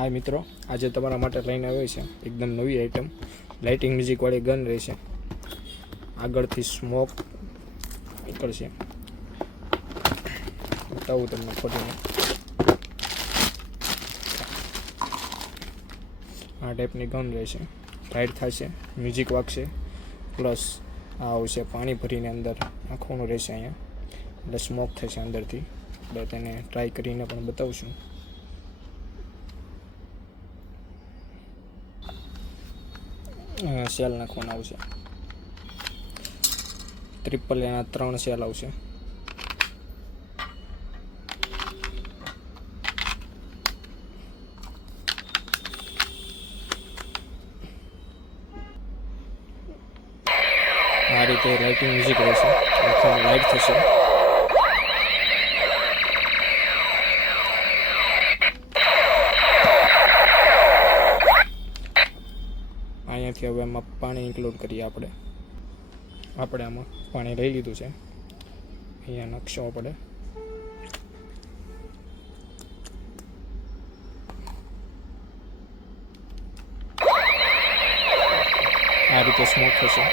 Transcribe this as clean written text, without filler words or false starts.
हाय मित्रों, आज तमारा माटे लईने आव्यो छे एकदम नवी आइटम लाइटिंग म्यूजिक वाली गन रहेशे। आगळथी स्मोक निकळशे, बतावुं तमने खोलीने। आ टाइपनी गन रहेशे, फायर थशे, म्यूजिक वागशे, प्लस आ आवशे पाणी भरीने अंदर नाखवानुं रहेशे। अहींया એટલે સ્મોક થશે અંદરથી, એટલે તેને ટ્રાય કરીને પણ બતાવશું। सेल नाखवाना आवशे, ट्रिपल एना 3 सेल आवशे। आ रीते लाइटिंग म्यूजिक रहेशे, आखामां लाइट थशे। અહીંયાથી હવે આમાં પાણી ઇન્ક્લુડ કરીએ આપણે આમાં પાણી લઈ લીધું છે। અહીંયા નકશો આપણે આ રીતે સ્મોક થશે।